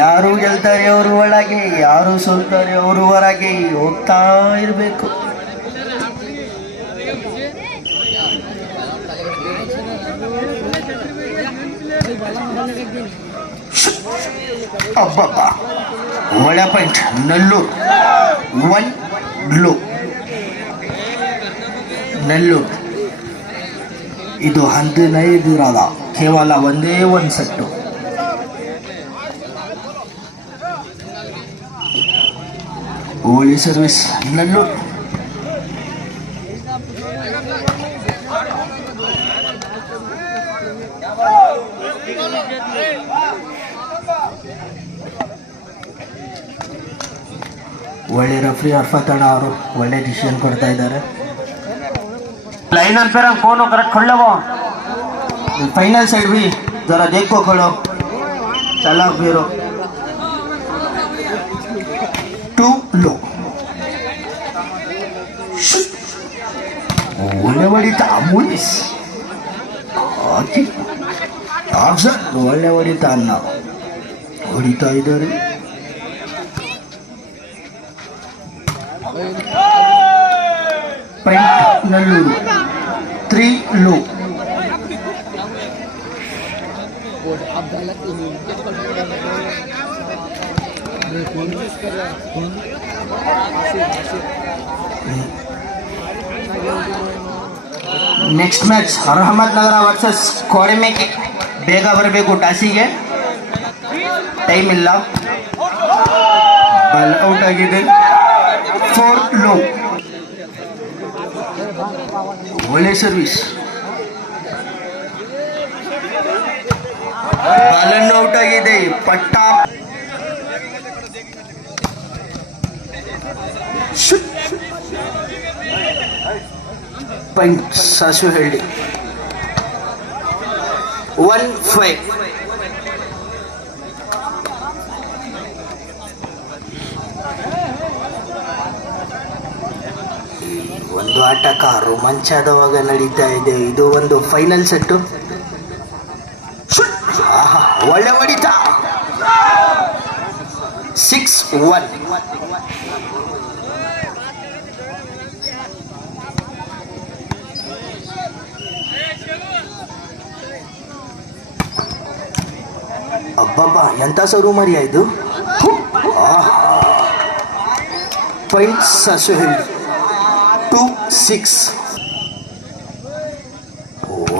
ಯಾರು ಗೆಲ್ತಾರೆ ಅವರು ಒಳಗೆ, ಯಾರು ಸೋಲ್ತಾರೆ ಅವರು ಹೊರಗೆ ಹೋಗ್ತಾ ಇರಬೇಕು. ಅಬ್ಬಬ್ಬ, ಒಳ್ಳೆ ಪಾಯಿಂಟ್. ನಲ್ಲೂರು 1 ಬ್ಲೂ. ನಲ್ಲೂರು ಇದು 15 ರಾದ, ಕೇವಲ ಒಂದೇ ಒಂದು ಸೆಟ್ಟು. ಒಳ್ಳೆ ಸರ್ವಿಸ್ ನಲ್ಲೂರು. ಒಳ್ಳೆ ರೆಫ್ರಿ ಅರ್ಫತ್ ಅಣ್ಣ ಅವರು ಒಳ್ಳೆ ಡಿಸಿಷನ್ ಕೊಡ್ತಾ ಇದ್ದಾರೆ. लाइन पे कौन करेक्ट खोल लो फाइनल साइड भी जरा देखो, खोलो चला फिर 2 लो. ಒಳ್ಳೆ ಹೊಡಿತ ಮೂಲಿಸ್ ಆಪ್ಷನ್. ಒಳ್ಳೆ ಹೊಡಿತ ಅನ್ನ ಹೊಡಿತಾ ಇದ್ದಾರೆ. ಪಾಯಿಂಟ್ ನಲ್ಲೂರು 3 लो. ನೆಕ್ಸ್ಟ್ ಮ್ಯಾಚ್ ಅಹಮದ್ನಗರ ವರ್ಸಸ್ ಕೋಡಿಮೆಗೆ. ಬೇಗ ಬರಬೇಕು ಟಾಸಿಗೆ, ಟೈಮ್ ಇಲ್ಲ. ಬಾಲ್ ಔಟ್ ಆಗಿದೆ. 4 लो. ಒಳ್ಳೆ ಸರ್ವಿಸ್. ಬಾಲನ್ನು ಔಟ್ ಆಗಿದೆ. ಪಟ್ಟ ಪಾಯಿಂಟ್ ಸಾಸುಹಳ್ಳಿ 1-5. ಒಂದು ಆಟಕ ರೋಮಾಂಚದವಾಗ ನಡೀತಾ ಇದೆ. ಇದು ಒಂದು ಫೈನಲ್ ಸೆಟ್ಟು. ಒಳ್ಳೆ ಹೊಡಿತ 6-1. ಅಬ್ಬಬ್ಬ, ಎಂತ ಸರು ಮರಿಯ ಇದು. ಪಾಯಿಂಟ್ ಸಾಸುಹಳ್ಳಿ 2-6.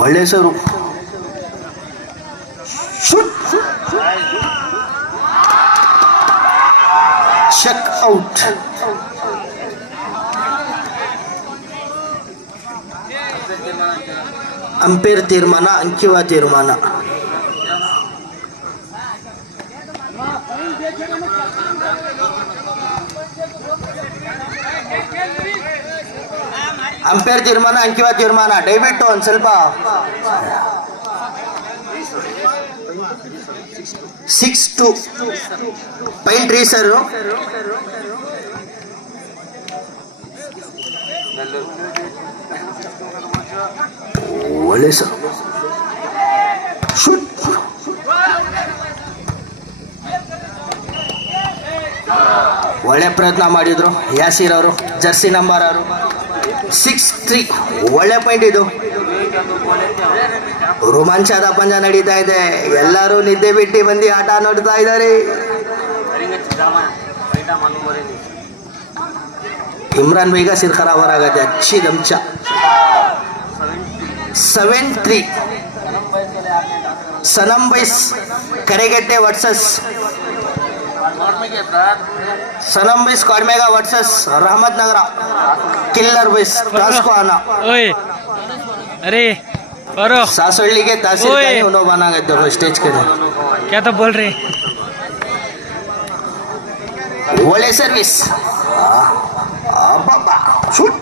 ಒಳ್ಳೆ ಸರು. Check out. ಅಂಪೇರ್ ತೀರ್ಮಾನ, ಅಂಕಿವ ತೀರ್ಮಾನ. ಅಂಪೇರ್ ತೀರ್ಮಾನ, ಅಂಕಿವ ತೀರ್ಮಾನ. ದಯವಿಟ್ಟು ಒಂದು ಸ್ವಲ್ಪ 6-2 ಪಾಯಿಂಟ್ ರೀ ಸರ್. ಒಳ್ಳೆ ಸರ್. ಒಳ್ಳೆ ಪ್ರಯತ್ನ ಮಾಡಿದ್ರು ಯಾಸೀರ್ ಅವರು, ಜರ್ಸಿ ನಂಬರ್ ಅವರು. 6-3. ಒಳ್ಳೆ ಪಾಯಿಂಟ್ ಇದು. ರೋಮಾಂಚದ ಪಂಜ ನಡೀತಾ ಇದೆ. ಎಲ್ಲರೂ ನಿದ್ದೆ ಬಿಟ್ಟು ಬಂದು ಆಟ ನೋಡ್ತಾ ಇದ್ದಾರೆ. ಇಮ್ರಾನ್ ಬೇಗ ಸಿರ್ಖರ ಅವರಾಗತ್ತೆ. ಅಚ್ಚಿ ದಂಚ 7-3. ಸನಂ ಬೈಸ್ ಕರೆಗೆಟ್ಟೆ ವರ್ಸಸ್ सनम बॉयज कॉडमेगा वर्सेस रहमतनगर किलर बॉयज टास्को आना. अरे और सासोली के तासीर का ही उन्होंने बना गए थे स्टेज के लिए. क्या तो बोल रहे वोले सर्विस. बाबा शूट.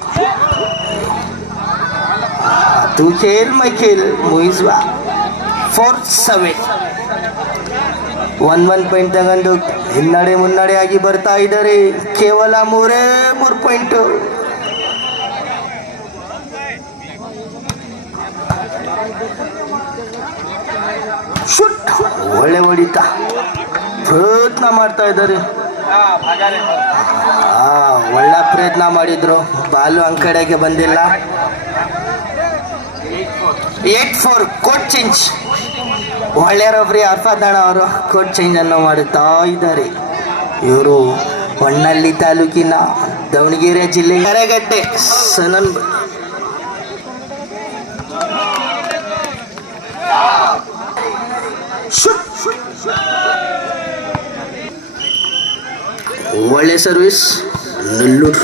तू खेल मैं खेल मुइज़वा 4-7. 1-1 ಪಾಯಿಂಟ್ ತಗೊಂಡು ಹಿನ್ನಡೆ ಮುನ್ನಡೆ ಆಗಿ ಬರ್ತಾ ಇದ್ದಾರೆ. ಕೇವಲ 3 ಪಾಯಿಂಟ್. ಒಳ್ಳೆ ಹೊಡಿತ ಪ್ರಯತ್ನ ಮಾಡ್ತಾ ಇದ್ದಾರೆ. ಒಳ್ಳೆ ಪ್ರಯತ್ನ ಮಾಡಿದ್ರು, ಬಾಲು ಅಂಗ್ ಕಡೆಗೆ ಬಂದಿಲ್ಲ. 8-4 ಕೋಟ್ ಚೇಂಜ್. ಒಳ್ಳೆ ರಫ್ರಿ ಅರ್ಫಾದ್ ಅಣ್ಣ ಅವರು ಕೋಟ್ ಚೇಂಜ್ ಅನ್ನು ಮಾಡುತ್ತಾ ಇದ್ದಾರೆ. ಇವರು ಹೊನ್ನಳ್ಳಿ ತಾಲೂಕಿನ ದಾವಣಗೆರೆ ಜಿಲ್ಲೆ ಕರೆಗಟ್ಟೆ ಸನನ್ ಒಳ್ಳೆ ಸರ್ವಿಸ್ ನೆಲ್ಲೂರು.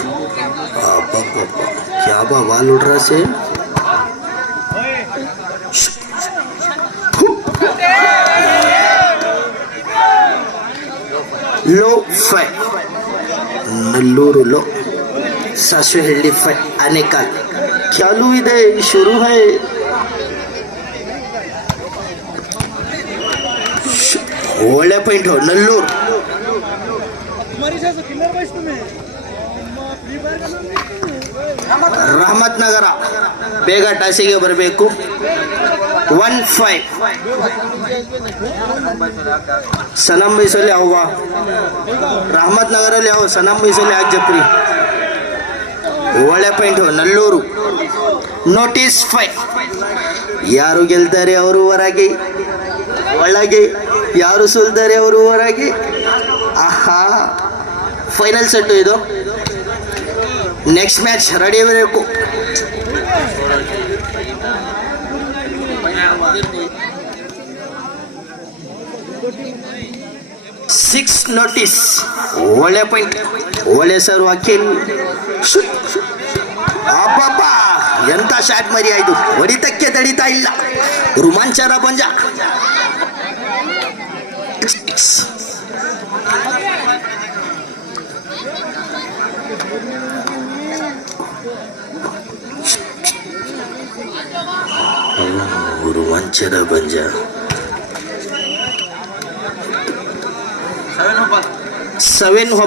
क्या बाल उड़ रहा से लो फै ನೆಲ್ಲೂರು ಲೋ ಸಾಸಿವೆಹಳ್ಳಿ ಫೈ ಆನೆಕಲ್ ಚಾಲು ಇದೆ, ಶುರು है. ಒಳ್ಳೆ ಪಾಯಿಂಟ್ ನೆಲ್ಲೂರು. ರಹಮತ್ ನಗರ ಬೇಗ ಟಾಸಿಗೆ ಬರಬೇಕು. 1-5 ಸನಂ ಬೈಸಲ್ಲಿ ಅವ್ವ ರಹಮತ್ ನಗರಲ್ಲಿ ಯಾವ ಸನಂ ಬೈಸಲ್ಲಿ ಯಾಕೆ ಜಪ್ರಿ. ಒಳ್ಳೆ ಪಾಯಿಂಟ್ ನೆಲ್ಲೂರು. ನೋಟಿಸ್ 5. ಯಾರು ಗೆಲ್ತಾರೆ ಅವರು ಹೊರಗೆ, ಒಳಗೆ ಯಾರು ಸೋಲ್ತಾರೆ ಅವರು ಹೊರಗೆ. ಆಹಾ, ಫೈನಲ್ ಸೆಟ್ಟು ಇದು. ನೆಕ್ಸ್ಟ್ ಮ್ಯಾಚ್ ರೆಡಿ ಇರಬೇಕು. 6 ನೋಟಿಸ್. ಒಳ್ಳೆ ಪಾಯಿಂಟ್, ಒಳ್ಳೆ ಸರ್ ವಕೀಲ್. ಅಬ್ಬಬ್ಬ, ಎಂತ ಶಾಟ್ ಮರಿ ಆಯ್ತು, ಹೊಡಿತಕ್ಕೆ ತಡಿತಾ ಇಲ್ಲ. ರೋಮಾಂಚನ ಪಂಜ. ರೋಮಾಂಚನ ಪಂಜ. 7 हो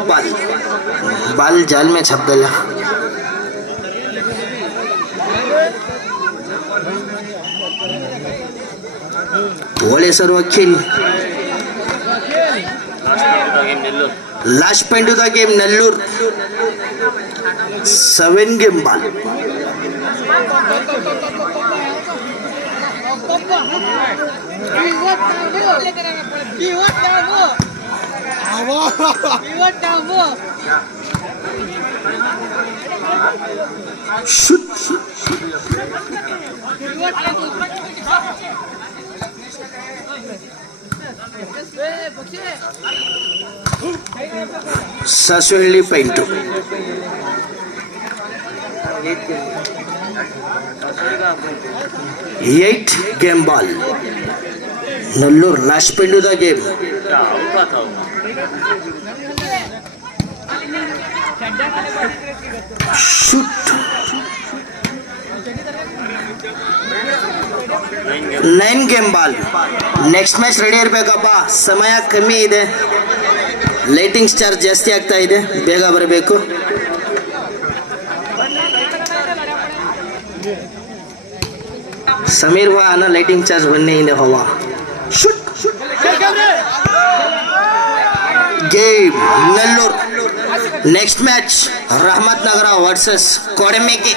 बाल जाल में छप गया. ಒಳ್ಳೆ ಸರ್ ವಕೀಲ್. Last point the game Nellore. 7 game ball. Sasivehalli point. 8 game ball. Nellore last point the game. Shoot. 9 game ball. Next match ready ಇರಬೇಕಪ್ಪ, ಸಮಯ ಕಮ್ಮಿ ಇದೆ, ಲೈಟಿಂಗ್ಸ್ ಚಾರ್ಜ್ ಜಾಸ್ತಿ ಆಗ್ತಾ ಇದೆ, ಬೇಗ ಬರಬೇಕು. ಸಮೀರ್ ವಾ ಅನ್ನ ಲೈಟಿಂಗ್ ಚಾರ್ಜ್ ಬನ್ನಿ ಇದೆ ಹವಾ. Shoot. Game Nellore. Next match Rahmat Nagar versus ಕೊಡಮೆಗೆ.